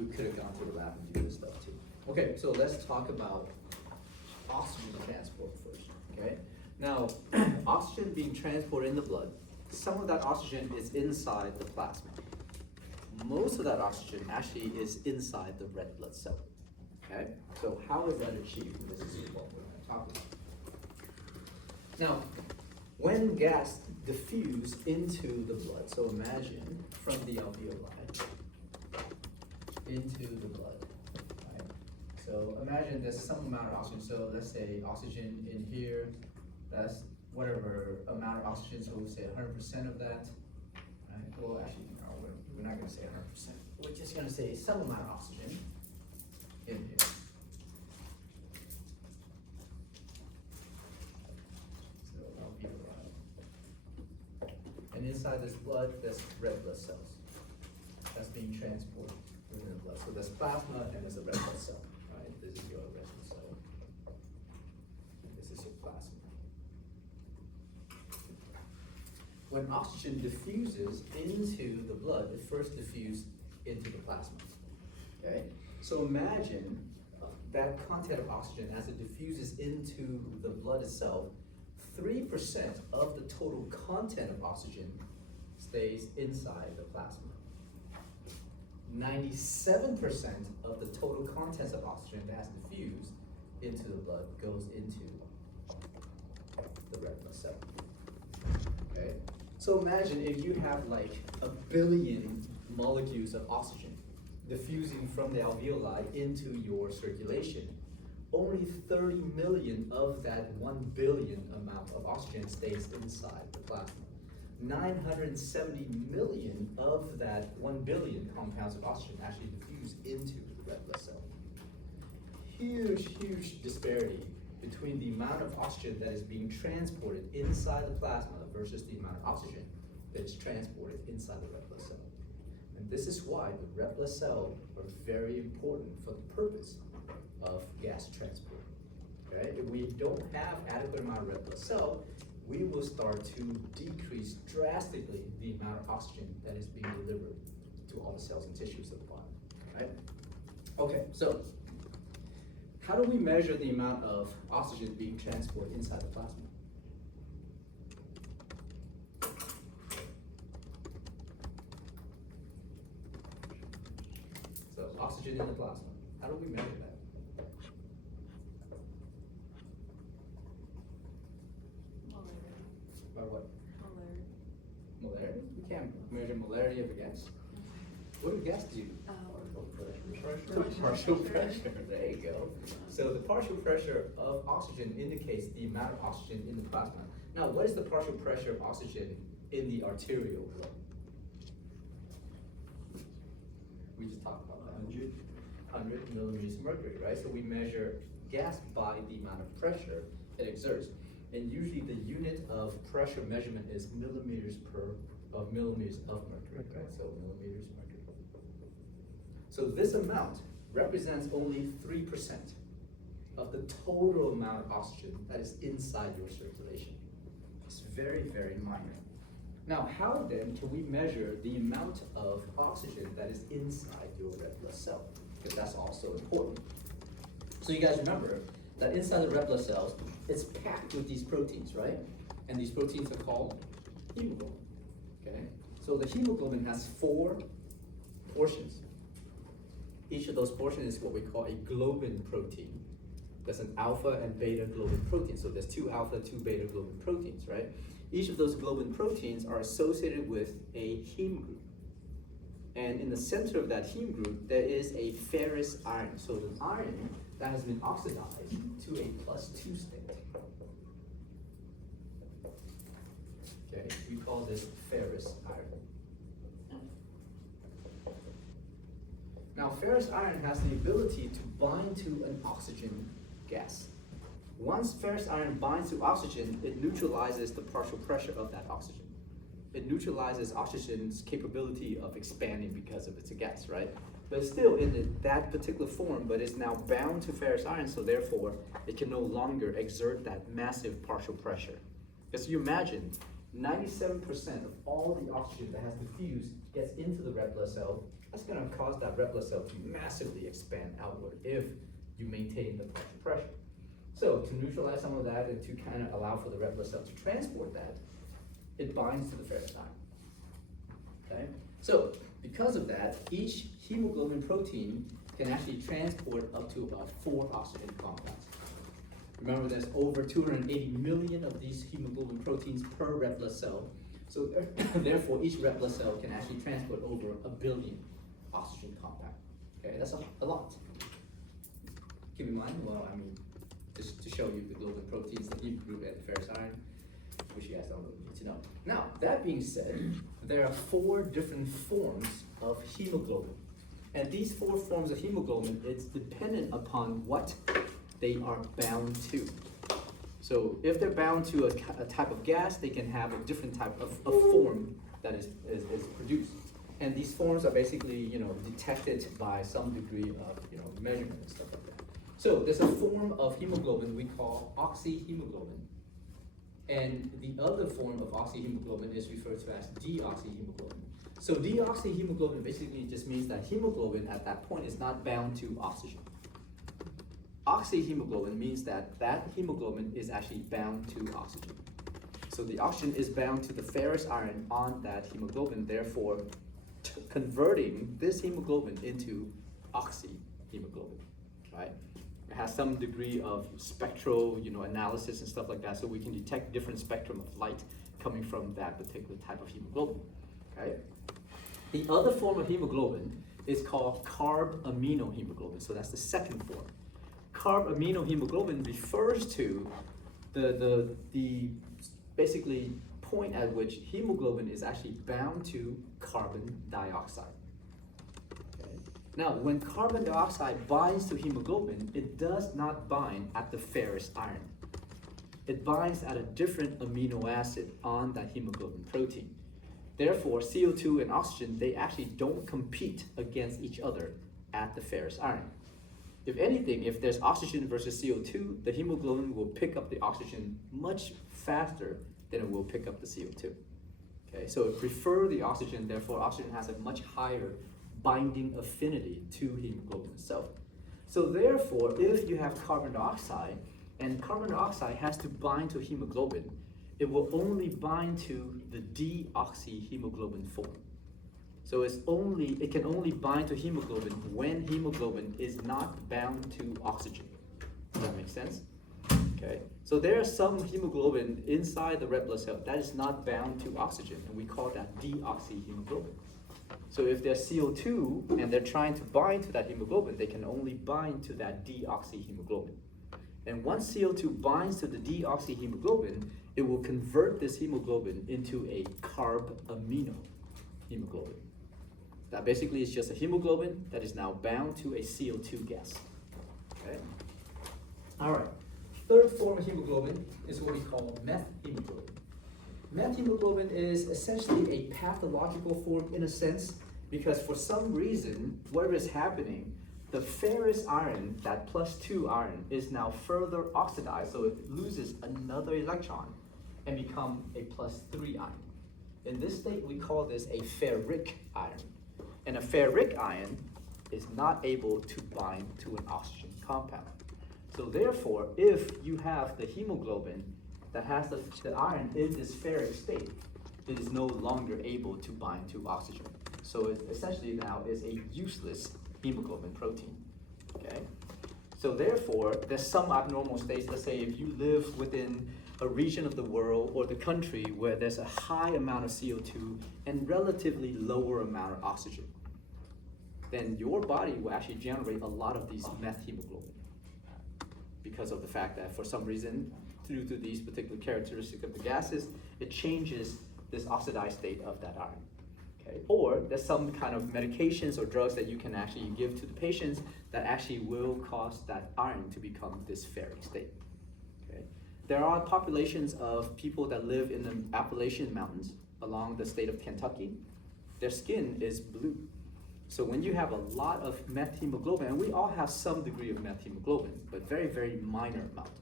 we could have gone to the lab and do this stuff too. Okay, so let's talk about oxygen transport first, okay? Now, oxygen being transported in the blood, some of that oxygen is inside the plasma. Most of that oxygen actually is inside the red blood cell, okay? So how is that achieved? This is what we're gonna talk about. Now, when gas diffuse into the blood, so imagine from the alveoli into the blood, right? So imagine there's some amount of oxygen, so let's say oxygen in here, that's whatever amount of oxygen, so we'll say 100% of that, right? Well, actually, no, we're not gonna say 100%. We're just gonna say some amount of oxygen in here. So alveoli. And inside this blood, there's red blood cells. That's being transported within the blood. So there's plasma and there's a red blood cell, right? This is your red blood cell. And this is your plasma. When oxygen diffuses into the blood, it first diffuses into the plasma, okay? So imagine that content of oxygen as it diffuses into the blood itself, 3% of the total content of oxygen stays inside the plasma. 97% of the total contents of oxygen that has diffused into the blood goes into the red blood cell, okay? So imagine if you have like 1 billion molecules of oxygen diffusing from the alveoli into your circulation. Only 30 million of that 1 billion amount of oxygen stays inside the plasma. 970 million of that 1 billion compounds of oxygen actually diffuse into the red blood cell. Huge, huge disparity between the amount of oxygen that is being transported inside the plasma versus the amount of oxygen that is transported inside the red blood cell. And this is why the red blood cell are very important for the purpose of gas transport. Okay? If we don't have adequate amount of red blood cell, we will start to decrease drastically the amount of oxygen that is being delivered to all the cells and tissues of the body. Right? Okay, so how do we measure the amount of oxygen being transported inside the plasma? So oxygen in the plasma, how do we measure that? By what? Molarity? We can't measure molarity of a gas. What do gas do? Partial pressure, there you go. So the partial pressure of oxygen indicates the amount of oxygen in the plasma. Now, what is the partial pressure of oxygen in the arterial blood? We just talked about that. 100 millimeters of mercury, right? So we measure gas by the amount of pressure it exerts. And usually the unit of pressure measurement is millimeters of mercury, right? So millimeters of mercury. So this amount represents only 3% of the total amount of oxygen that is inside your circulation. It's very, very minor. Now, how then can we measure the amount of oxygen that is inside your red blood cell? Because that's also important. So you guys remember that inside the red blood cells, it's packed with these proteins, right? And these proteins are called hemoglobin, okay? So the hemoglobin has 4 portions. Each of those portions is what we call a globin protein. There's an alpha and beta globin protein. So there's 2 alpha, 2 beta globin proteins, right? Each of those globin proteins are associated with a heme group. And in the center of that heme group, there is a ferrous iron. So an iron that has been oxidized to a +2 state. Okay, we call this ferrous iron. Now, ferrous iron has the ability to bind to an oxygen gas. Once ferrous iron binds to oxygen, it neutralizes the partial pressure of that oxygen. It neutralizes oxygen's capability of expanding because of it's a gas, right? But it's still in that particular form, but it's now bound to ferrous iron, so therefore it can no longer exert that massive partial pressure. Because you imagine, 97% of all the oxygen that has to fuse gets into the red blood cell. That's gonna cause that red blood cell to massively expand outward if you maintain the partial pressure. So to neutralize some of that and to kind of allow for the red blood cell to transport that, it binds to the ferrous iron. Okay? So because of that, each hemoglobin protein can actually transport up to about 4 oxygen compounds. Remember, there's over 280 million of these hemoglobin proteins per red blood cell. So therefore, each red blood cell can actually transport over 1 billion oxygen compound. Okay, that's a lot. Keep in mind, well, I mean, just to show you the globin proteins, the heme group, and the ferrous iron, which you guys don't really need to know. Now, that being said, there are 4 different forms of hemoglobin. And these 4 forms of hemoglobin, it's dependent upon what they are bound to. So if they're bound to a type of gas, they can have a different type of form that is produced. And these forms are basically, detected by some degree of, measurement and stuff like that. So there's a form of hemoglobin we call oxyhemoglobin. And the other form of oxyhemoglobin is referred to as deoxyhemoglobin. So deoxyhemoglobin basically just means that hemoglobin at that point is not bound to oxygen. Oxyhemoglobin means that hemoglobin is actually bound to oxygen. So the oxygen is bound to the ferrous iron on that hemoglobin, therefore converting this hemoglobin into oxyhemoglobin, right? It has some degree of spectral, analysis and stuff like that, so we can detect different spectrum of light coming from that particular type of hemoglobin, okay? The other form of hemoglobin is called carbaminohemoglobin, so that's the second form. Carbaminohemoglobin refers to the basically point at which hemoglobin is actually bound to carbon dioxide. Okay. Now, when carbon dioxide binds to hemoglobin, it does not bind at the ferrous iron. It binds at a different amino acid on that hemoglobin protein. Therefore, CO2 and oxygen, they actually don't compete against each other at the ferrous iron. If anything, if there's oxygen versus CO2, the hemoglobin will pick up the oxygen much faster than it will pick up the CO2. Okay, so it prefers the oxygen, therefore oxygen has a much higher binding affinity to hemoglobin itself. So therefore, if you have carbon dioxide, and carbon dioxide has to bind to hemoglobin, it will only bind to the deoxyhemoglobin form. So it can only bind to hemoglobin when hemoglobin is not bound to oxygen. Does that make sense? Okay. So there are some hemoglobin inside the red blood cell that is not bound to oxygen, and we call that deoxyhemoglobin. So if there's CO2 and they're trying to bind to that hemoglobin, they can only bind to that deoxyhemoglobin. And once CO2 binds to the deoxyhemoglobin, it will convert this hemoglobin into a carbaminohemoglobin. That basically is just a hemoglobin that is now bound to a CO2 gas. Okay? All right. Third form of hemoglobin is what we call methemoglobin. Methemoglobin is essentially a pathological form in a sense, because for some reason, whatever is happening, the ferrous iron, that +2 iron, is now further oxidized, so it loses another electron and become a +3 iron. In this state, we call this a ferric iron. And a ferric ion is not able to bind to an oxygen compound. So therefore, if you have the hemoglobin that has the iron in this ferric state, it is no longer able to bind to oxygen. So it essentially now is a useless hemoglobin protein, okay? So therefore, there's some abnormal states. Let's say if you live within a region of the world or the country where there's a high amount of CO2 and relatively lower amount of oxygen, then your body will actually generate a lot of these methemoglobin because of the fact that for some reason, due to these particular characteristics of the gases, it changes this oxidized state of that iron. Okay? Or there's some kind of medications or drugs that you can actually give to the patients that actually will cause that iron to become this ferric state. Okay? There are populations of people that live in the Appalachian Mountains along the state of Kentucky. Their skin is blue. So when you have a lot of methemoglobin, and we all have some degree of methemoglobin, but very, very minor amount.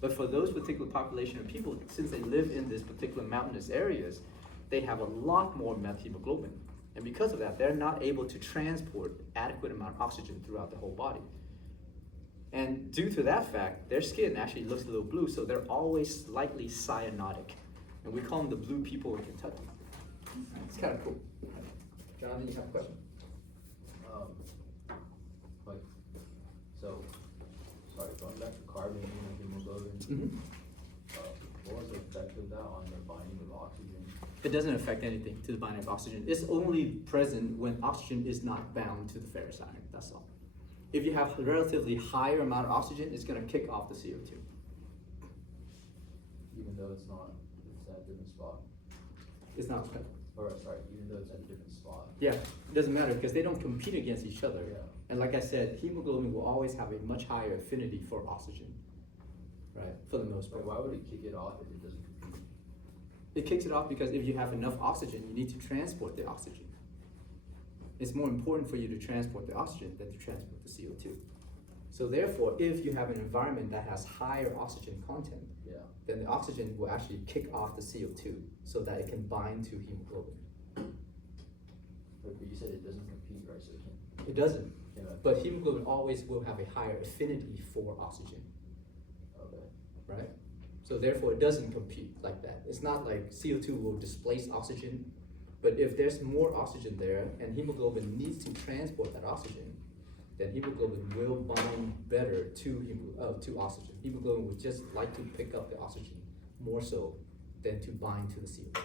But for those particular population of people, since they live in this particular mountainous areas, they have a lot more methemoglobin. And because of that, they're not able to transport adequate amount of oxygen throughout the whole body. And due to that fact, their skin actually looks a little blue, so they're always slightly cyanotic. And we call them the blue people in Kentucky. It's kind of cool. Jonathan, you have a question? Like, so, sorry, going back to carbon and hemoglobin, Mm-hmm. what was the effect of that on the binding of oxygen? It doesn't affect anything to the binding of oxygen. It's only present when oxygen is not bound to the ferrous iron, that's all. If you have a relatively higher amount of oxygen, it's gonna kick off the CO2. Even though it's at a different spot? It's not, Or, sorry, even though it's at a different spot? yeah, it doesn't matter because they don't compete against each other. Yeah. And like I said, hemoglobin will always have a much higher affinity for oxygen, right, for the most But part. why would it kick it off if it doesn't compete? It kicks it off because if you have enough oxygen, you need to transport the oxygen. It's more important for you to transport the oxygen than to transport the CO2. So therefore, if you have an environment that has higher oxygen content, Yeah. then the oxygen will actually kick off the CO2 so that it can bind to hemoglobin. But you said it doesn't compete, right? So it can't. It doesn't, Yeah. but hemoglobin always will have a higher affinity for oxygen, Okay. right? So therefore, it doesn't compete like that. It's not like CO2 will displace oxygen, but if there's more oxygen there and hemoglobin needs to transport that oxygen, then hemoglobin will bind better to oxygen. Hemoglobin would just like to pick up the oxygen more so than to bind to the CO2.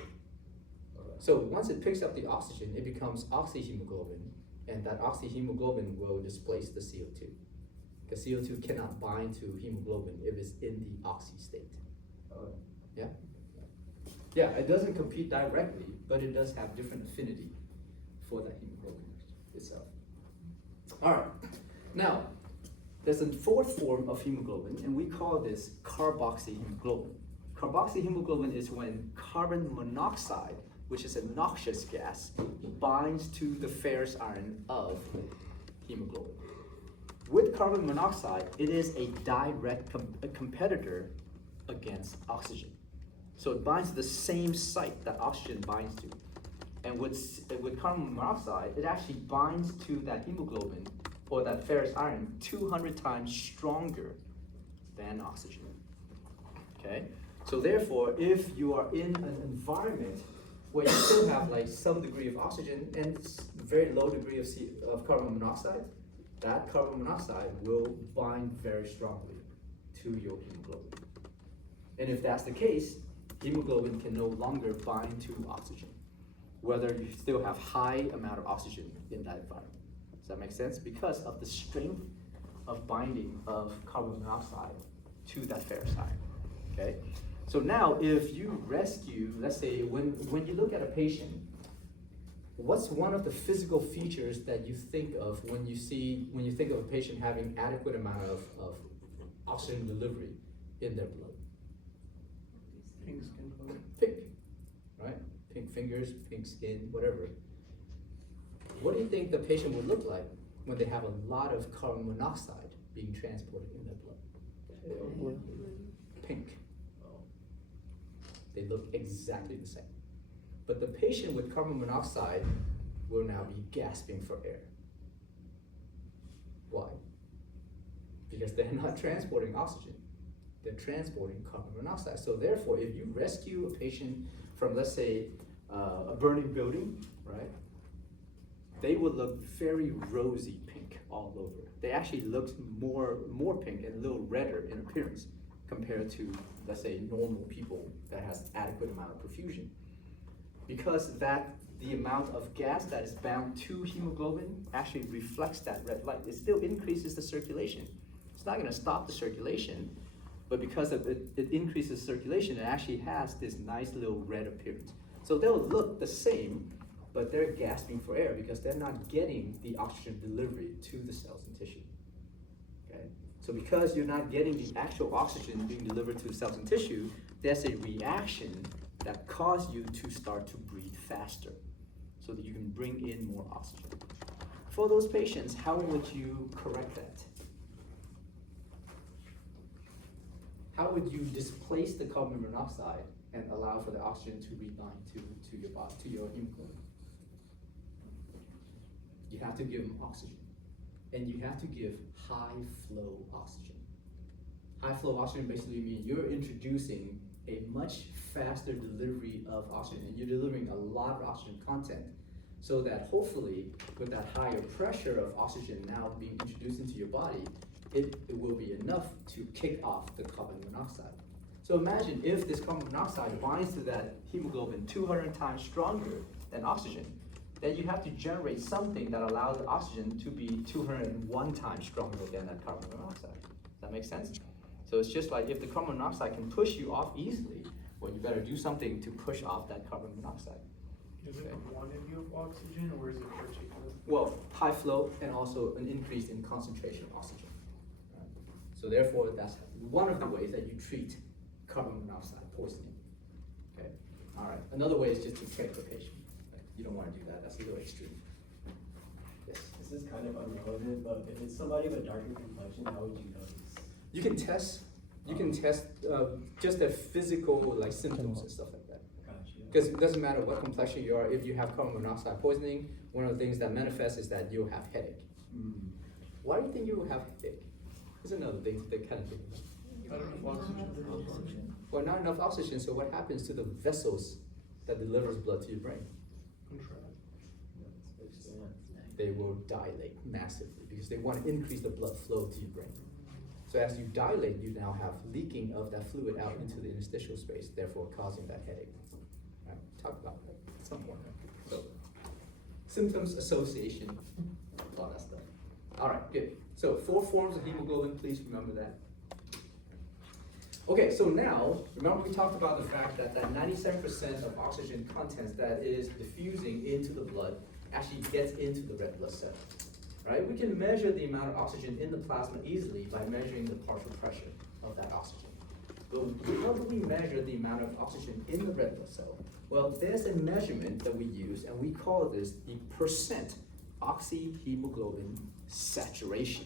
Okay. So once it picks up the oxygen, it becomes oxyhemoglobin, and that oxyhemoglobin will displace the CO2. Because CO2 cannot bind to hemoglobin if it's in the oxy state. Okay. Yeah? Yeah, it doesn't compete directly, but it does have different affinity for that hemoglobin itself. All right, now, there's a fourth form of hemoglobin, and we call this carboxyhemoglobin. Carboxyhemoglobin is when carbon monoxide, which is a noxious gas, binds to the ferrous iron of hemoglobin. With carbon monoxide, it is a direct competitor against oxygen. So it binds to the same site that oxygen binds to. And with carbon monoxide, it actually binds to that hemoglobin or that ferrous iron 200 times stronger than oxygen. Okay? So therefore, if you are in an environment where you still have like some degree of oxygen and very low degree of carbon monoxide, that carbon monoxide will bind very strongly to your hemoglobin. And if that's the case, hemoglobin can no longer bind to oxygen, whether you still have high amount of oxygen in that environment. Does that make sense? Because of the strength of binding of carbon monoxide to that ferrous iron, okay? So now if you rescue, let's say when you look at a patient, what's one of the physical features that you think of when you think of a patient having adequate amount of oxygen delivery in their blood? Pink skin color. Pink, right? Pink fingers, pink skin, whatever. What do you think the patient would look like when they have a lot of carbon monoxide being transported in their blood? Pink. They look exactly the same. But the patient with carbon monoxide will now be gasping for air. Why? Because they're not transporting oxygen. They're transporting carbon monoxide. So therefore, if you rescue a patient from, let's say, a burning building, right? They would look very rosy pink all over. They actually look more pink and a little redder in appearance compared to, let's say, normal people that has adequate amount of perfusion. Because the amount of gas that is bound to hemoglobin actually reflects that red light. It still increases the circulation. It's not gonna stop the circulation, but because of it increases circulation, it actually has this nice little red appearance. So they'll look the same, but they're gasping for air because they're not getting the oxygen delivery to the cells and tissue, okay? So because you're not getting the actual oxygen being delivered to the cells and tissue, there's a reaction that causes you to start to breathe faster so that you can bring in more oxygen. For those patients, how would you correct that? how would you displace the carbon monoxide and allow for the oxygen to rebind to your body, to your hemoglobin? You have to give them oxygen, and you have to give high flow oxygen. High flow oxygen basically means you're introducing a much faster delivery of oxygen, and you're delivering a lot of oxygen content, so that hopefully with that higher pressure of oxygen now being introduced into your body, it will be enough to kick off the carbon monoxide. So imagine if this carbon monoxide binds to that hemoglobin 200 times stronger than oxygen, then you have to generate something that allows the oxygen to be 201 times stronger than that carbon monoxide. Does that make sense? So it's just like if the carbon monoxide can push you off easily, well, you better do something to push off that carbon monoxide. Is it a quantity of oxygen or is it particular? Well, high flow and also an increase in concentration of oxygen. Right? So therefore, that's one of the ways that you treat carbon monoxide poisoning. Okay. All right. Another way is just to check the patient. Right? You don't want to do that. That's a little extreme. Yes. This is kind of unrelevant, but if it's somebody with a darker complexion, how would you notice? You can test. You can test just the physical like symptoms and stuff like that. Gotcha. Because it doesn't matter what complexion you are. If you have carbon monoxide poisoning, one of the things that manifests is that you'll have headache. Why do you think you will have headache? There's another thing that kind of thing. Not enough oxygen. Well, not enough oxygen, so what happens to the vessels that delivers blood to your brain? Contract. They will dilate massively because they want to increase the blood flow to your brain. So as you dilate, you now have leaking of that fluid out into the interstitial space, therefore causing that headache. Right? Talk about that at some point. So, symptoms, association, all that stuff. All right, good. So 4 forms of hemoglobin, please remember that. Okay, so now, remember we talked about the fact that that 97% of oxygen contents that is diffusing into the blood actually gets into the red blood cell, right? We can measure the amount of oxygen in the plasma easily by measuring the partial pressure of that oxygen. But how do we measure the amount of oxygen in the red blood cell? Well, there's a measurement that we use, and we call this the percent oxyhemoglobin saturation.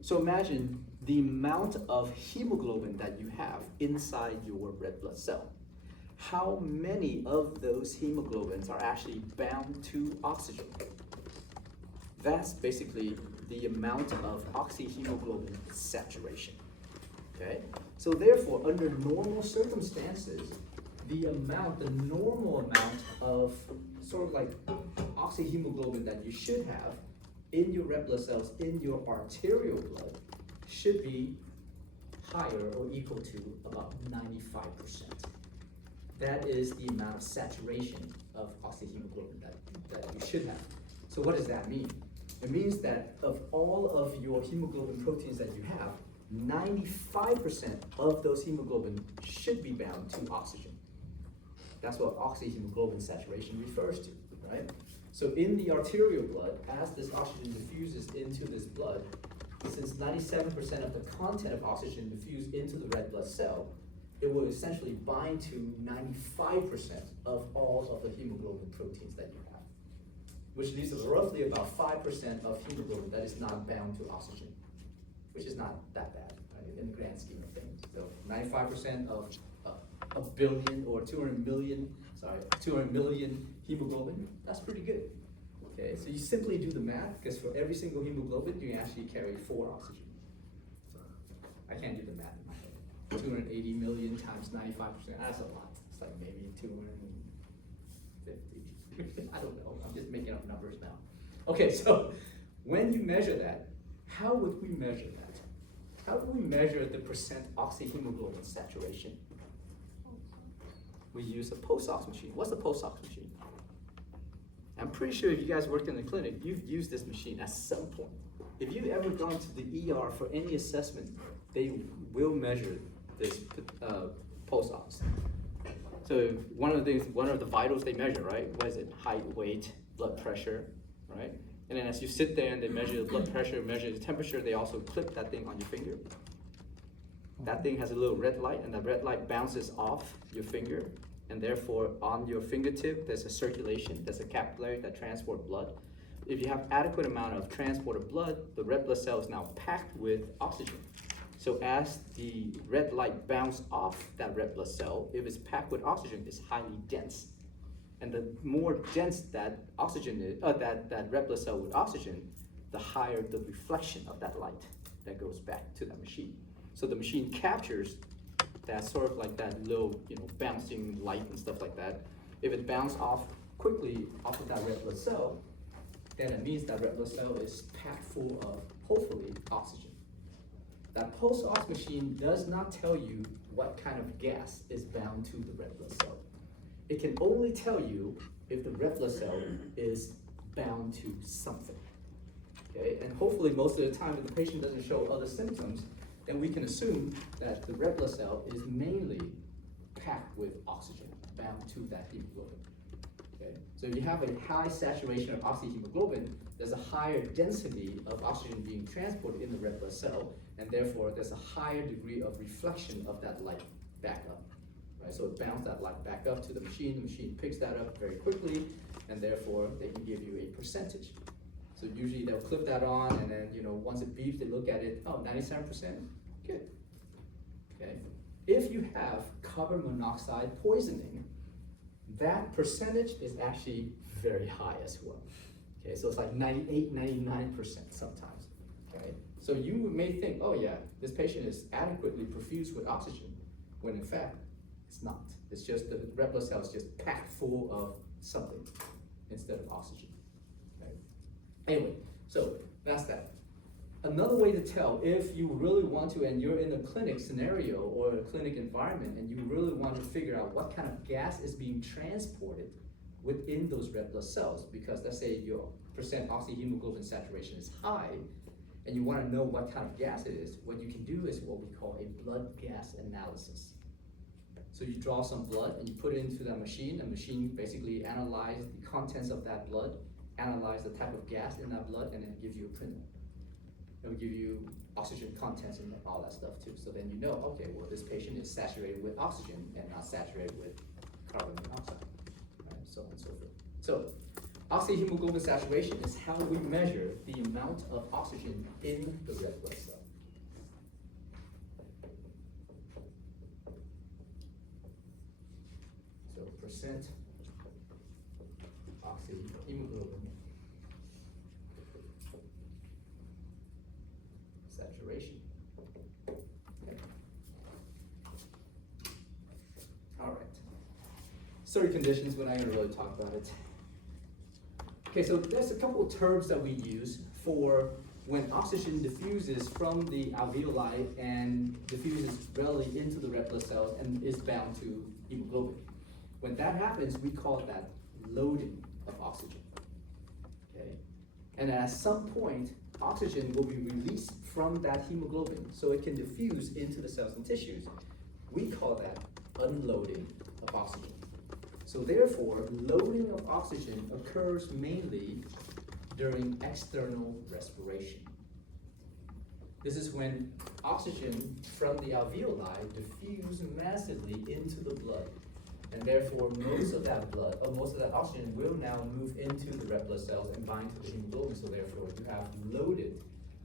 So imagine the amount of hemoglobin that you have inside your red blood cell. How many of those hemoglobins are actually bound to oxygen? That's basically the amount of oxyhemoglobin saturation. Okay? So therefore, under normal circumstances, the normal amount of sort of like oxyhemoglobin that you should have in your red blood cells, in your arterial blood, should be higher or equal to about 95%. That is the amount of saturation of oxyhemoglobin that you should have. So what does that mean? It means that of all of your hemoglobin proteins that you have, 95% of those hemoglobin should be bound to oxygen. That's what oxyhemoglobin saturation refers to, right? So in the arterial blood, as this oxygen diffuses into this blood, since 97% of the content of oxygen diffused into the red blood cell, it will essentially bind to 95% of all of the hemoglobin proteins that you have, which leaves us roughly about 5% of hemoglobin that is not bound to oxygen, which is not that bad, right, in the grand scheme of things. So 95% of a billion or 200 million hemoglobin, that's pretty good. Okay, so you simply do the math, because for every single hemoglobin, you actually carry 4 oxygen. I can't do the math in my head. 280 million times 95%, that's a lot. It's like maybe 250. I don't know, I'm just making up numbers now. Okay, so when you measure that, how would we measure that? How do we measure the percent oxyhemoglobin saturation? We use a pulse ox machine. What's a pulse ox machine? I'm pretty sure if you guys worked in the clinic, you've used this machine at some point. If you've ever gone to the ER for any assessment, they will measure this pulse ox. So one of the vitals they measure, right? What is it? Height, weight, blood pressure, right? And then as you sit there and they measure the blood pressure, measure the temperature, they also clip that thing on your finger. That thing has a little red light, and that red light bounces off your finger, and therefore on your fingertip there's a circulation, there's a capillary that transport blood. If you have adequate amount of transport of blood, the red blood cell is now packed with oxygen. So as the red light bounces off that red blood cell, if it's packed with oxygen, it's highly dense. And the more dense that oxygen is, that red blood cell with oxygen, the higher the reflection of that light that goes back to that machine. So the machine captures that sort of like that low, bouncing light and stuff like that. If it bounces off quickly off of that red blood cell, then it means that red blood cell is packed full of, hopefully, oxygen. That pulse ox machine does not tell you what kind of gas is bound to the red blood cell. It can only tell you if the red blood cell is bound to something. Okay, and hopefully most of the time if the patient doesn't show other symptoms, then we can assume that the red blood cell is mainly packed with oxygen, bound to that hemoglobin. Okay, so if you have a high saturation of oxyhemoglobin, there's a higher density of oxygen being transported in the red blood cell, and therefore there's a higher degree of reflection of that light back up. Right? So it bounces that light back up to the machine picks that up very quickly, and therefore they can give you a percentage. So usually they'll clip that on, and then once it beeps, they look at it, oh, 97%, good. Okay. If you have carbon monoxide poisoning, that percentage is actually very high as well. Okay, so it's like 98, 99% sometimes. Okay, so you may think, oh yeah, this patient is adequately perfused with oxygen, when in fact, it's not. It's just the red blood cell is just packed full of something instead of oxygen. Okay. Anyway, so that's that. Another way to tell if you really want to, and you're in a clinic scenario or a clinic environment, and you really want to figure out what kind of gas is being transported within those red blood cells, because let's say your percent oxyhemoglobin saturation is high, and you want to know what kind of gas it is, what you can do is what we call a blood gas analysis. So you draw some blood and you put it into that machine, and machine basically analyze the contents of that blood, analyze the type of gas in that blood, and then give you a printout. It will give you oxygen contents and all that stuff too. So then you know, okay, well this patient is saturated with oxygen and not saturated with carbon monoxide, right? So on and so forth. So oxyhemoglobin saturation is how we measure the amount of oxygen in the red blood cell. So percent oxyhemoglobin saturation. Okay. All right. Certain conditions, we're not going to really talk about it. Okay, so there's a couple of terms that we use for when oxygen diffuses from the alveoli and diffuses readily into the red blood cells and is bound to hemoglobin. When that happens, we call that loading of oxygen. Okay, and at some point, oxygen will be released from that hemoglobin so it can diffuse into the cells and tissues. We call that unloading of oxygen. So therefore, loading of oxygen occurs mainly during external respiration. This is when oxygen from the alveoli diffuse massively into the blood. And therefore, most of that blood, or most of that oxygen will now move into the red blood cells and bind to the hemoglobin. So therefore, you have loaded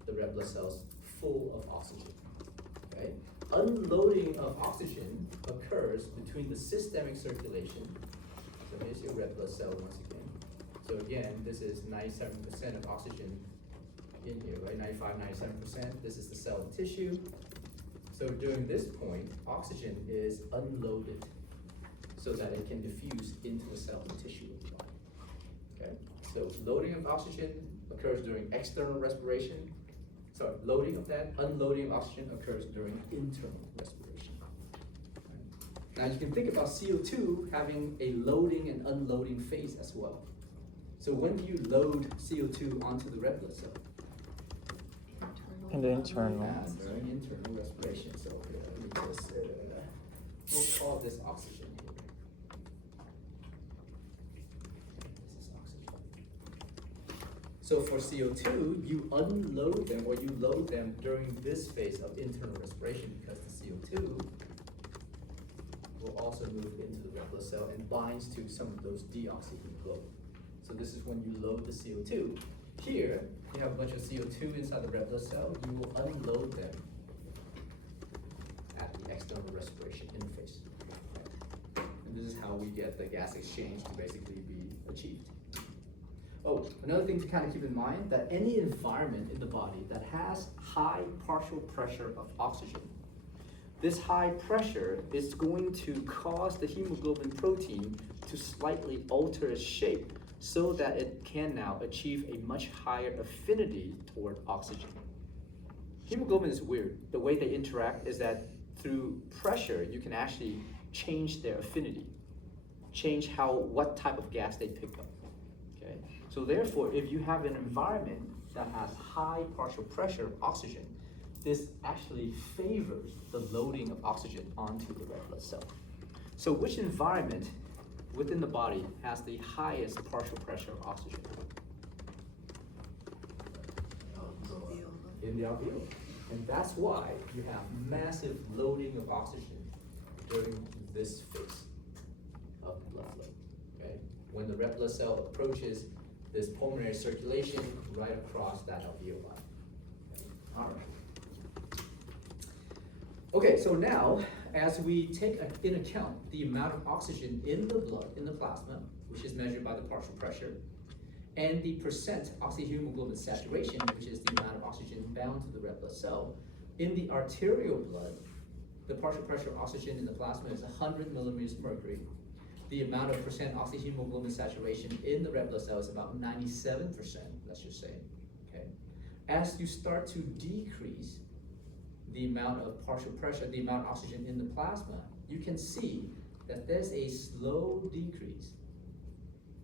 the red blood cells full of oxygen. Okay? Unloading of oxygen occurs between the systemic circulation. So here's your red blood cell once again. So again, this is 97% of oxygen in here, right? 95, 97%. This is the cell and tissue. So during this point, oxygen is unloaded so that it can diffuse into the cell and tissue of the body. Okay? So loading of oxygen occurs during external respiration. So loading of that, unloading of oxygen occurs during internal respiration. Now you can think about CO2 having a loading and unloading phase as well. So when do you load CO2 onto the red blood cell? In the internal. Yeah, during internal respiration. So here, let me just, we'll call this oxygen here. This is oxygen. So for CO2, you unload them or you load them during this phase of internal respiration because the CO2 will also move into the red blood cell and binds to some of those deoxyhemoglobin. So this is when you load the CO2. Here, you have a bunch of CO2 inside the red blood cell. You will unload them external respiration interface. And this is how we get the gas exchange to basically be achieved. Oh, another thing to kind of keep in mind, that any environment in the body that has high partial pressure of oxygen, this high pressure is going to cause the hemoglobin protein to slightly alter its shape so that it can now achieve a much higher affinity toward oxygen. Hemoglobin is weird. The way they interact is that through pressure, you can actually change their affinity, change what type of gas they pick up, okay? So therefore, if you have an environment that has high partial pressure of oxygen, this actually favors the loading of oxygen onto the red blood cell. So which environment within the body has the highest partial pressure of oxygen? In the alveoli. And that's why you have massive loading of oxygen during this phase of blood flow, okay? When the red blood cell approaches this pulmonary circulation right across that alveoli. Okay? All right. Okay, so now, as we take in account the amount of oxygen in the blood, in the plasma, which is measured by the partial pressure, and the percent oxyhemoglobin saturation, which is the amount of oxygen bound to the red blood cell, in the arterial blood, the partial pressure of oxygen in the plasma is 100 millimeters of mercury. The amount of percent oxyhemoglobin saturation in the red blood cell is about 97%, let's just say, okay? As you start to decrease the amount of partial pressure, the amount of oxygen in the plasma, you can see that there's a slow decrease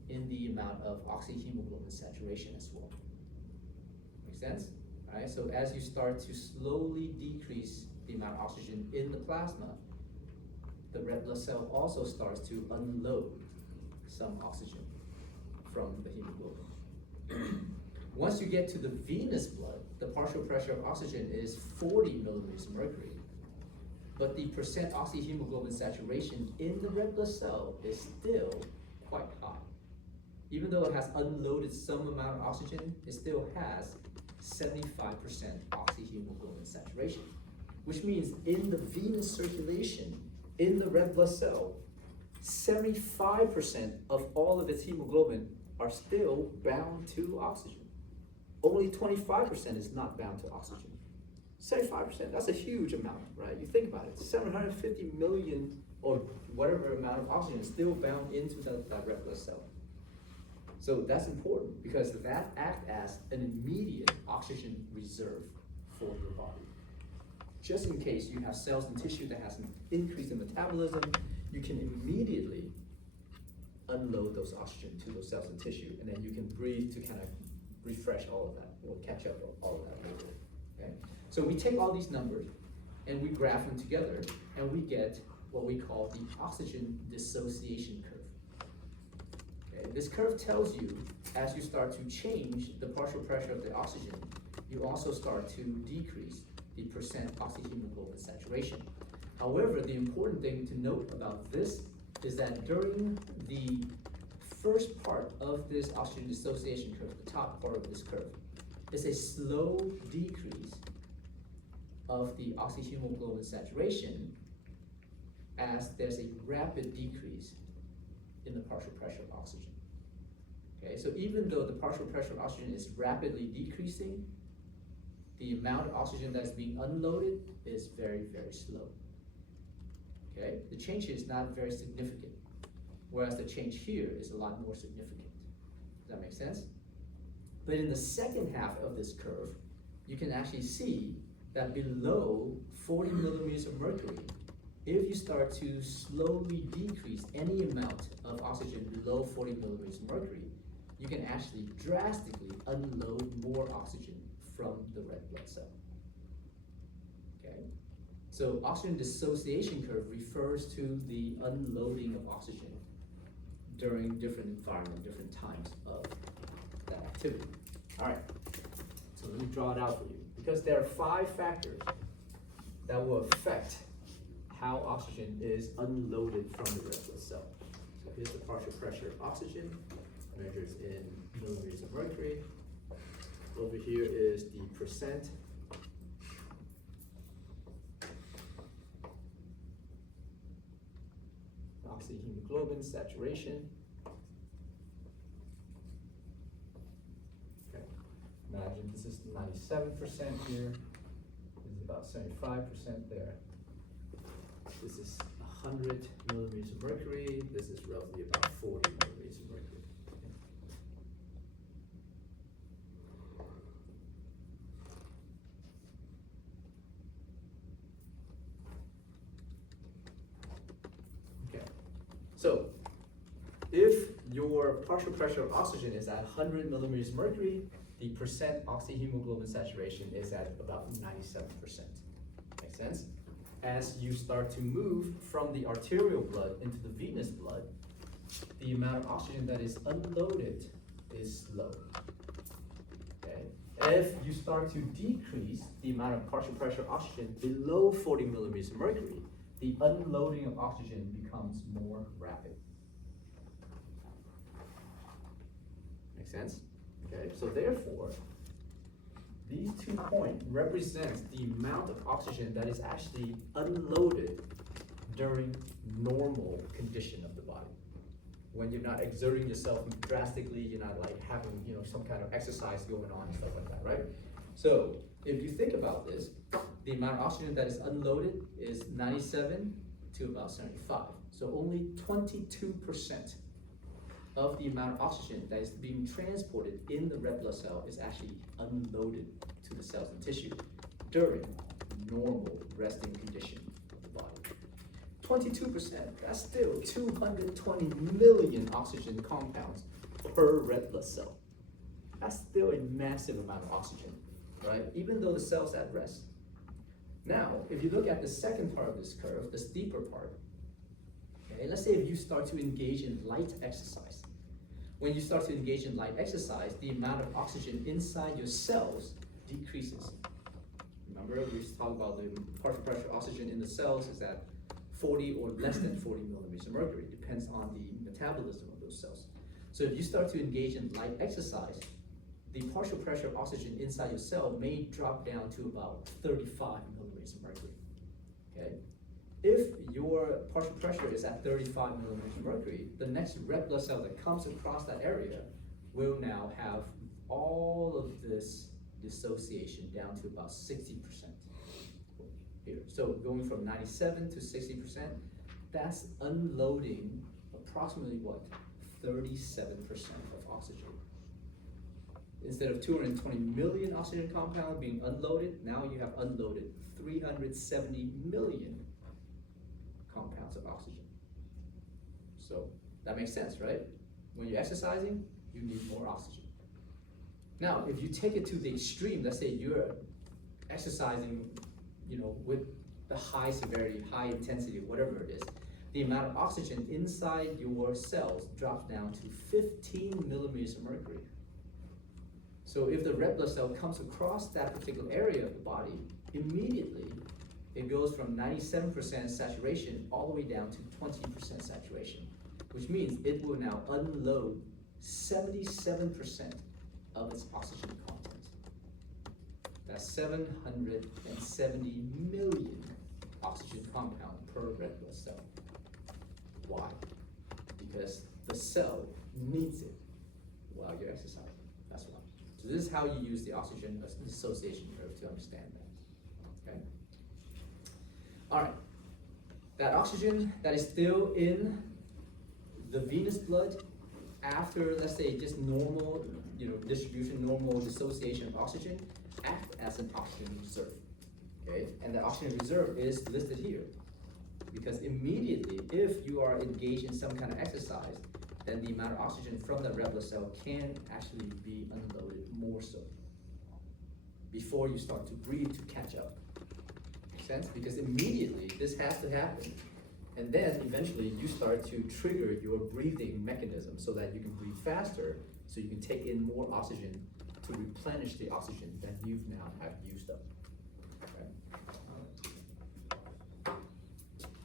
in the amount of oxyhemoglobin saturation as well. Make sense? All right, so as you start to slowly decrease the amount of oxygen in the plasma, the red blood cell also starts to unload some oxygen from the hemoglobin. Once you get to the venous blood, the partial pressure of oxygen is 40 millimeters of mercury, but the percent oxyhemoglobin saturation in the red blood cell is still quite high. Even though it has unloaded some amount of oxygen, it still has 75% oxyhemoglobin saturation, which means in the venous circulation, in the red blood cell, 75% of all of its hemoglobin are still bound to oxygen. Only 25% is not bound to oxygen. 75%, that's a huge amount, right? You think about it, 750 million or whatever amount of oxygen is still bound into that red blood cell. So that's important because that acts as an immediate oxygen reserve for your body. Just in case you have cells and tissue that has an increase in metabolism, you can immediately unload those oxygen to those cells and tissue, and then you can breathe to kind of refresh all of that, or catch up all of that later, okay? So we take all these numbers and we graph them together, and we get what we call the oxygen dissociation curve. Okay? This curve tells you, as you start to change the partial pressure of the oxygen, you also start to decrease the percent oxyhemoglobin saturation. However, the important thing to note about this is that during the first part of this oxygen dissociation curve, the top part of this curve, is a slow decrease of the oxyhemoglobin saturation as there's a rapid decrease in the partial pressure of oxygen. Okay, so even though the partial pressure of oxygen is rapidly decreasing, the amount of oxygen that's being unloaded is very, very slow. Okay, the change here is not very significant, whereas the change here is a lot more significant. Does that make sense? But in the second half of this curve, you can actually see that below 40 millimeters of mercury, if you start to slowly decrease any amount of oxygen below 40 millimeters of mercury, you can actually drastically unload more oxygen from the red blood cell. Okay? So oxygen dissociation curve refers to the unloading of oxygen during different environments, different times of that activity. All right, so let me draw it out for you. Because there are 5 factors that will affect how oxygen is unloaded from the red blood cell. So here's the partial pressure of oxygen, measured in millimeters of mercury. Over here is the percent saturation. Okay. Imagine this is 97% here. This is about 75% there. This is 100 millimeters of mercury. This is roughly about 40 millimeters of mercury. Okay. So, if your partial pressure of oxygen is at 100 millimeters of mercury, the percent oxyhemoglobin saturation is at about 97%. Make sense? As you start to move from the arterial blood into the venous blood, the amount of oxygen that is unloaded is low. Okay? If you start to decrease the amount of partial pressure oxygen below 40 millimeters of mercury, the unloading of oxygen becomes more rapid. Make sense? Okay, so therefore, these 2 points represent the amount of oxygen that is actually unloaded during normal condition of the body. When you're not exerting yourself drastically, you're not like having, some kind of exercise going on and stuff like that, right? So if you think about this, the amount of oxygen that is unloaded is 97 to about 75. So only 22% of the amount of oxygen that is being transported in the red blood cell is actually unloaded to the cells and tissue during normal resting condition of the body. 22%, that's still 220 million oxygen compounds per red blood cell. That's still a massive amount of oxygen, right? Even though the cell's at rest. Now, if you look at the second part of this curve, the steeper part, okay, let's say if you start to engage in light exercise. When you start to engage in light exercise, the amount of oxygen inside your cells decreases. Remember, we talked about the partial pressure oxygen in the cells is at 40 or less than 40 millimeters of mercury. It depends on the metabolism of those cells. So if you start to engage in light exercise, the partial pressure of oxygen inside your cell may drop down to about 35 millimeters of mercury. Okay? If your partial pressure is at 35 millimeters of mercury, the next red blood cell that comes across that area will now have all of this dissociation down to about 60% here. So going from 97 to 60%, that's unloading approximately what? 37% of oxygen. Instead of 220 million oxygen compounds being unloaded, now you have unloaded 370 million compounds of oxygen. So that makes sense, right? When you're exercising, you need more oxygen. Now, if you take it to the extreme, let's say you're exercising, with the high severity, high intensity, whatever it is, the amount of oxygen inside your cells drops down to 15 millimeters of mercury. So if the red blood cell comes across that particular area of the body, immediately it goes from 97% saturation all the way down to 20% saturation, which means it will now unload 77% of its oxygen content. That's 770 million oxygen compound per red blood cell. Why? Because the cell needs it while you're exercising. That's why. So this is how you use the oxygen dissociation curve to understand that. Okay? All right. That oxygen that is still in the venous blood after, let's say, just normal, distribution, normal dissociation of oxygen, act as an oxygen reserve. Okay? And the oxygen reserve is listed here. Because immediately, if you are engaged in some kind of exercise, then the amount of oxygen from the red blood cell can actually be unloaded more so before you start to breathe to catch up. Make sense? Because immediately this has to happen, and then eventually you start to trigger your breathing mechanism so that you can breathe faster, so you can take in more oxygen to replenish the oxygen that you've now have used up.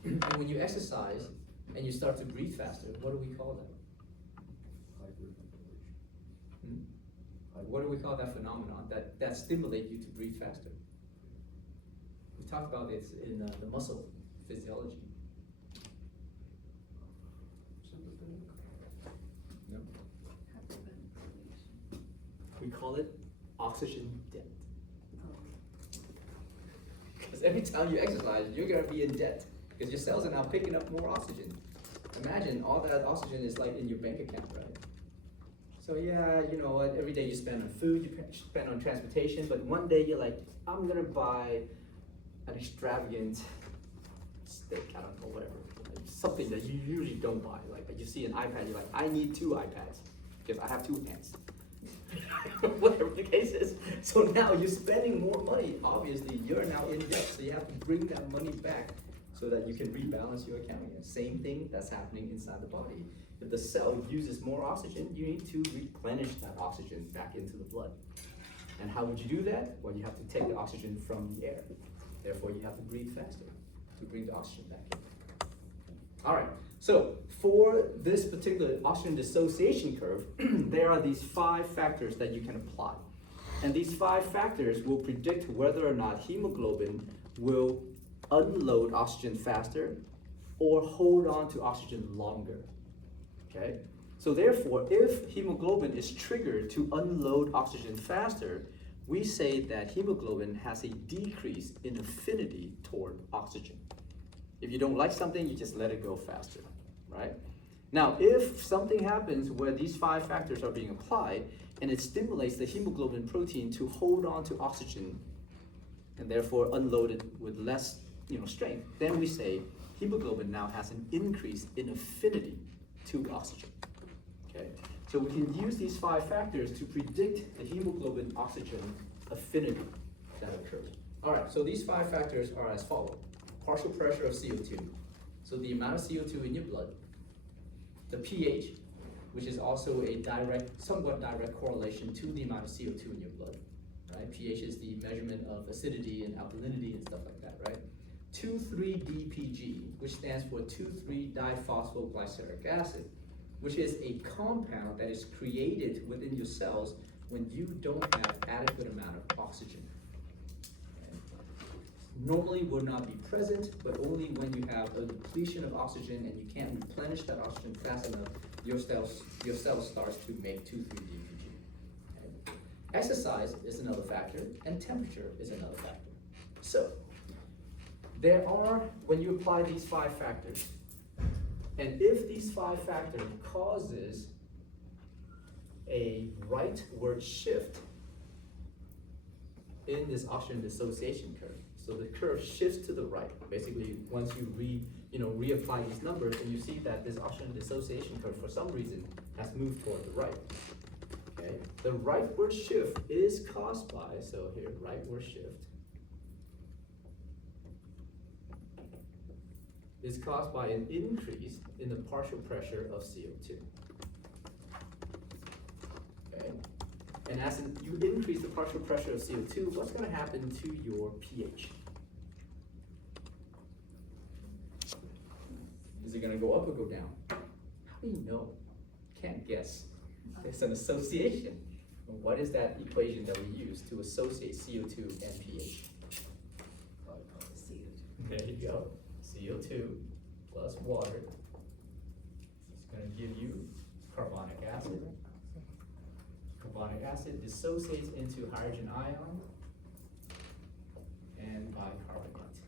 And when you exercise and you start to breathe faster, what do we call that? What do we call that phenomenon that stimulates you to breathe faster? We talked about it in the muscle physiology. call it oxygen debt. Because every time you exercise, you're gonna be in debt, because your cells are now picking up more oxygen. Imagine all that oxygen is like in your bank account, right? So yeah, you know what, every day you spend on food, you spend on transportation, but one day you're like, I'm gonna buy an extravagant steak, I don't know, whatever. Like something that you usually don't buy, like you see an iPad, you're like, I need 2 iPads, because I have 2 hands. Whatever the case is. So now you're spending more money, obviously you're now in debt, so you have to bring that money back so that you can rebalance your account again. Same thing that's happening inside the body. If the cell uses more oxygen, you need to replenish that oxygen back into the blood. And how would you do that? Well, you have to take the oxygen from the air. Therefore, you have to breathe faster to bring the oxygen back in. All right, so for this particular oxygen dissociation curve, there are these 5 factors that you can apply. And these 5 factors will predict whether or not hemoglobin will unload oxygen faster or hold on to oxygen longer. Okay? So therefore, if hemoglobin is triggered to unload oxygen faster, we say that hemoglobin has a decrease in affinity toward oxygen. If you don't like something, you just let it go faster, right? Now, if something happens where these 5 factors are being applied and it stimulates the hemoglobin protein to hold on to oxygen and therefore unload it with less strength, then we say hemoglobin now has an increase in affinity to oxygen. Okay? So we can use these 5 factors to predict the hemoglobin oxygen affinity that occurs. All right, so these 5 factors are as follows. Partial pressure of CO2, so the amount of CO2 in your blood. The pH, which is also a somewhat direct correlation to the amount of CO2 in your blood, right? pH is the measurement of acidity and alkalinity and stuff like that, right? 2,3-DPG, which stands for 2,3-diphosphoglyceric acid, which is a compound that is created within your cells when you don't have adequate amount of oxygen. Okay? Normally will not be present, but only when you have a depletion of oxygen and you can't replenish that oxygen fast enough, your cell starts to make 2,3-DPG. Okay? Exercise is another factor, and temperature is another factor. So, when you apply these 5 factors, and if these 5 factors causes a rightward shift in this oxygen dissociation curve, so the curve shifts to the right. Basically, once you reapply these numbers, and you see that this oxygen dissociation curve, for some reason, has moved toward the right. Okay, the rightward shift is caused by, so here, rightward shift is caused by an increase in the partial pressure of CO2. Okay? And as you increase the partial pressure of CO2, what's going to happen to your pH? Is it going to go up or go down? How do you know? Can't guess. It's an association. What is that equation that we use to associate CO2 and pH? There you go. CO2 plus water is going to give you carbonic acid. Carbonic acid dissociates into hydrogen ion and bicarbonate.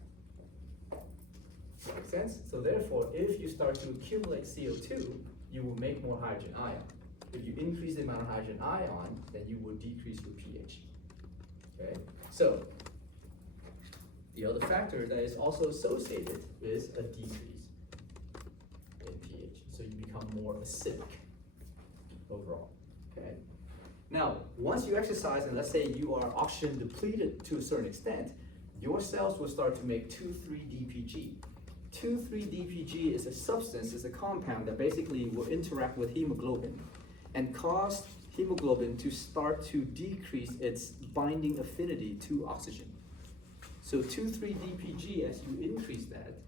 Makes sense? So therefore, if you start to accumulate CO2, you will make more hydrogen ion. If you increase the amount of hydrogen ion, then you will decrease your pH. Okay? So, the other factor that is also associated is a decrease in pH. So you become more acidic overall, okay? Now, once you exercise, and let's say you are oxygen depleted to a certain extent, your cells will start to make 2,3-DPG. 2,3-DPG is a substance, is a compound that basically will interact with hemoglobin and cause hemoglobin to start to decrease its binding affinity to oxygen. So 2,3-DPG, as you increase that,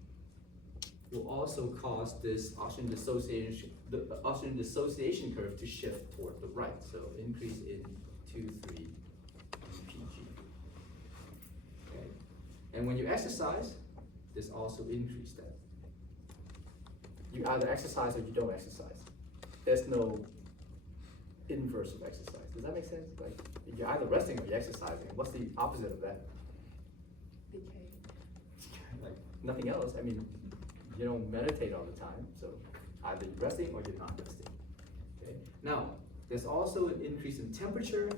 will also cause this oxygen dissociation curve to shift toward the right. So increase in 2,3-DPG. Okay. And when you exercise, this also increases that. You either exercise or you don't exercise. There's no inverse of exercise. Does that make sense? Like, you're either resting or you're exercising. What's the opposite of that? Like, nothing else. I mean, you don't meditate all the time, so either you're resting or you're not resting. Okay? Now, there's also an increase in temperature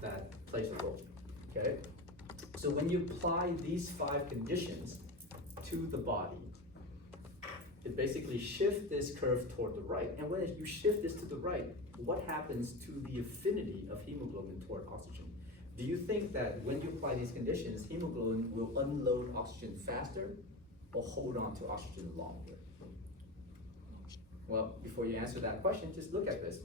that plays a role. Okay? So when you apply these 5 conditions to the body, it basically shifts this curve toward the right. And when you shift this to the right, what happens to the affinity of hemoglobin toward oxygen? Do you think that when you apply these conditions, hemoglobin will unload oxygen faster or hold on to oxygen longer? Well, before you answer that question, just look at this.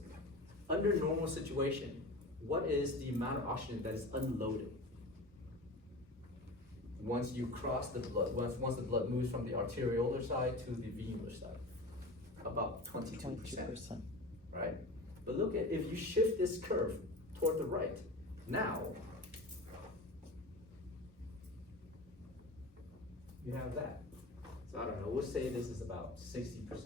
Under normal situation, what is the amount of oxygen that is unloaded once you cross the blood, once the blood moves from the arteriolar side to the venular side? About 22%, right? But look at, if you shift this curve toward the right, now you have that. So I don't know, we'll say this is about 60%, right?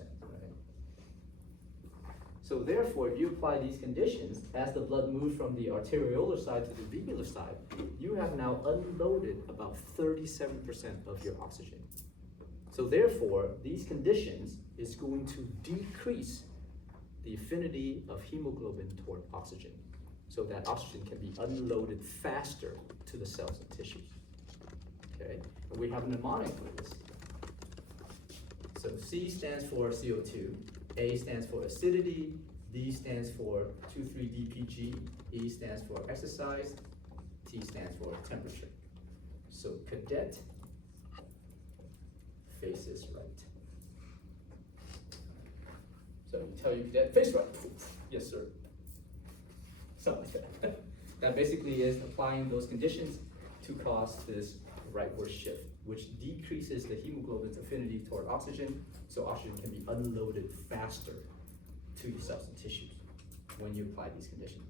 So therefore, if you apply these conditions, as the blood moves from the arteriolar side to the venular side, you have now unloaded about 37% of your oxygen. So therefore, these conditions is going to decrease the affinity of hemoglobin toward oxygen, so that oxygen can be unloaded faster to the cells and tissues. Okay, and we have a mnemonic for this. So C stands for CO2, A stands for acidity, D stands for 2,3-DPG, E stands for exercise, T stands for temperature. So cadet faces right. So you tell your cadet, face right. Yes, sir. Something like that. That basically is applying those conditions to cause this rightward shift, which decreases the hemoglobin's affinity toward oxygen, so oxygen can be unloaded faster to your cells and tissues when you apply these conditions.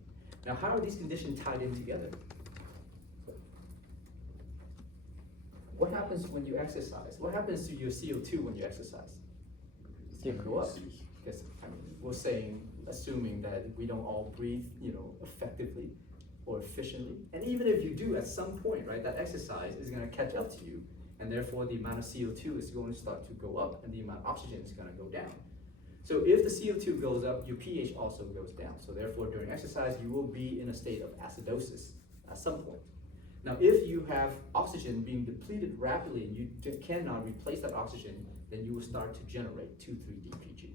Now, how are these conditions tied in together? What happens when you exercise? What happens to your CO2 when you exercise? It's gonna go up. Because I mean, we're saying, assuming that we don't all breathe, effectively or efficiently. And even if you do at some point, right, that exercise is gonna catch up to you, and therefore the amount of CO2 is going to start to go up and the amount of oxygen is gonna go down. So if the CO2 goes up, your pH also goes down. So therefore during exercise, you will be in a state of acidosis at some point. Now, if you have oxygen being depleted rapidly and you cannot replace that oxygen, then you will start to generate 2,3-DPG,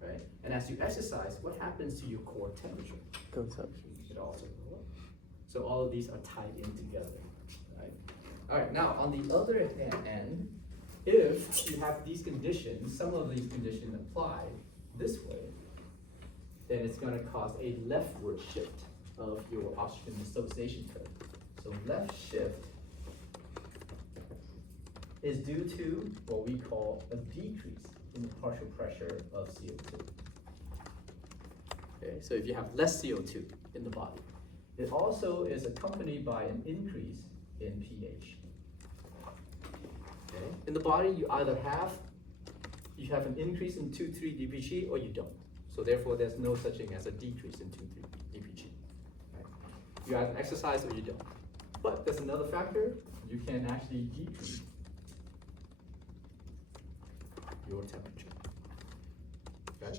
right? And as you exercise, what happens to your core temperature? Goes up. It also goes up. So all of these are tied in together, right? All right, now on the other end, if you have these conditions, some of these conditions apply this way, then it's gonna cause a leftward shift of your oxygen dissociation curve. So left shift is due to what we call a decrease in the partial pressure of CO2. Okay, so if you have less CO2 in the body, it also is accompanied by an increase in pH. Okay, in the body, you either have an increase in 2,3-DPG or you don't. So therefore, there's no such thing as a decrease in 2,3-DPG. Right? You either exercise or you don't. But there's another factor, you can actually decrease your temperature. Okay?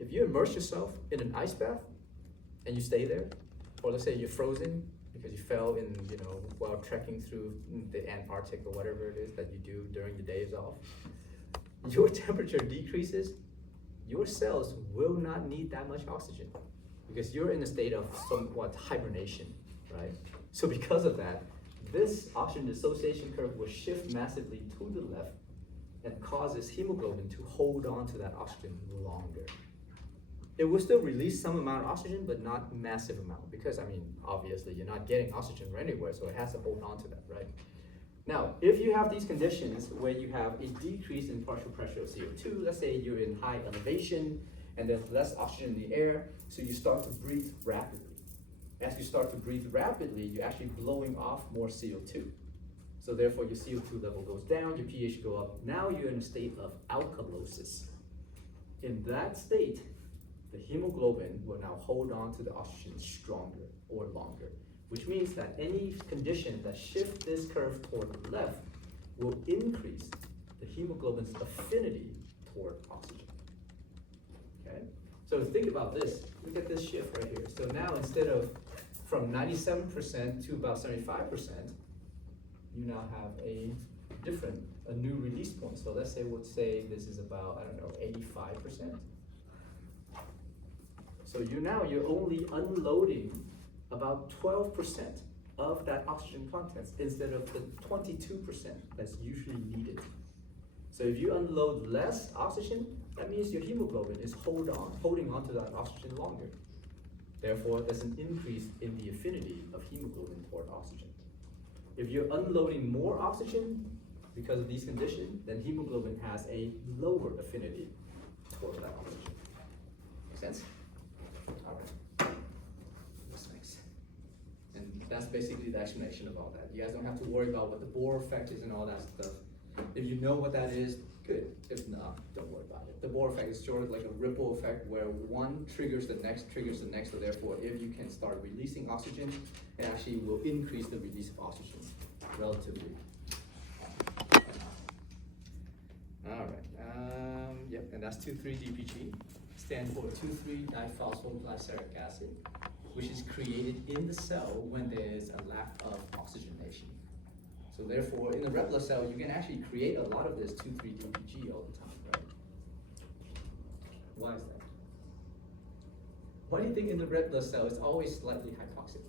If you immerse yourself in an ice bath and you stay there, or let's say you're frozen because you fell in, while trekking through the Antarctic or whatever it is that you do during the days off, your temperature decreases, your cells will not need that much oxygen because you're in a state of somewhat hibernation, right? So because of that, this oxygen dissociation curve will shift massively to the left and causes hemoglobin to hold on to that oxygen longer. It will still release some amount of oxygen, but not massive amount, because obviously you're not getting oxygen from anywhere, so it has to hold on to that, right? Now, if you have these conditions where you have a decrease in partial pressure of CO2, let's say you're in high elevation and there's less oxygen in the air, so you start to breathe rapidly. As you start to breathe rapidly, you're actually blowing off more CO2. So therefore your CO2 level goes down, your pH go up. Now you're in a state of alkalosis. In that state, the hemoglobin will now hold on to the oxygen stronger or longer, which means that any condition that shifts this curve toward the left will increase the hemoglobin's affinity toward oxygen. Okay? So think about this. Look at this shift right here. So now instead of from 97% to about 75%, you now have a new release point. So let's say, this is about, I don't know, 85%. So you're only unloading about 12% of that oxygen contents instead of the 22% that's usually needed. So if you unload less oxygen, that means your hemoglobin is holding on to that oxygen longer. Therefore, there's an increase in the affinity of hemoglobin toward oxygen. If you're unloading more oxygen because of these conditions, then hemoglobin has a lower affinity toward that oxygen. Make sense? All right. What's next? And that's basically the explanation of all that. You guys don't have to worry about what the Bohr effect is and all that stuff. If you know what that is, good. If not, don't worry about it. The Bohr effect is sort of like a ripple effect where one triggers the next, so therefore if you can start releasing oxygen, it actually will increase the release of oxygen relatively. All right, yep, and that's 2,3-DPG, stands for 2,3-diphosphoglyseric acid, which is created in the cell when there's a lack of oxygenation. So therefore, in the red blood cell, you can actually create a lot of this 2,3-DPG all the time, right? Why is that? Why do you think in the red blood cell it's always slightly hypoxic?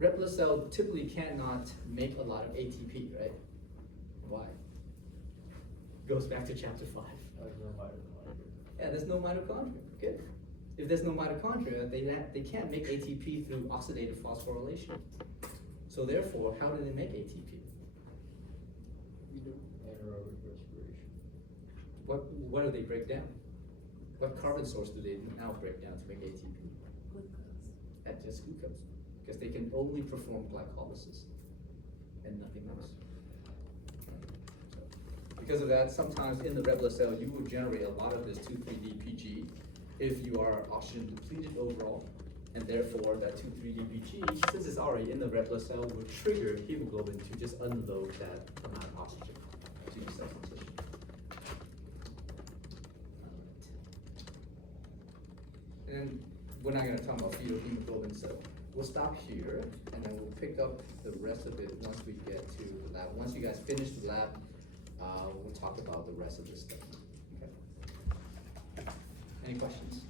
Red blood cell typically cannot make a lot of ATP, right? Why? Goes back to chapter 5. There's no mitochondria. Yeah, there's no mitochondria. Good. If there's no mitochondria, they can't make ATP through oxidative phosphorylation. So therefore, how do they make ATP? Anaerobic respiration. What do they break down? What carbon source do they now break down to make ATP? That's just glucose, because they can only perform glycolysis and nothing else. So, because of that, sometimes in the red blood cell, you will generate a lot of this 2,3-DPG if you are oxygen depleted overall, and therefore that 2,3-DPG, since it's already in the red blood cell, will trigger hemoglobin to just unload that amount of oxygen to your cells and tissue. And then we're not going to talk about fetal hemoglobin, so we'll stop here, and then we'll pick up the rest of it once we get to the lab. Once you guys finish the lab, we'll talk about the rest of this stuff. Okay. Any questions?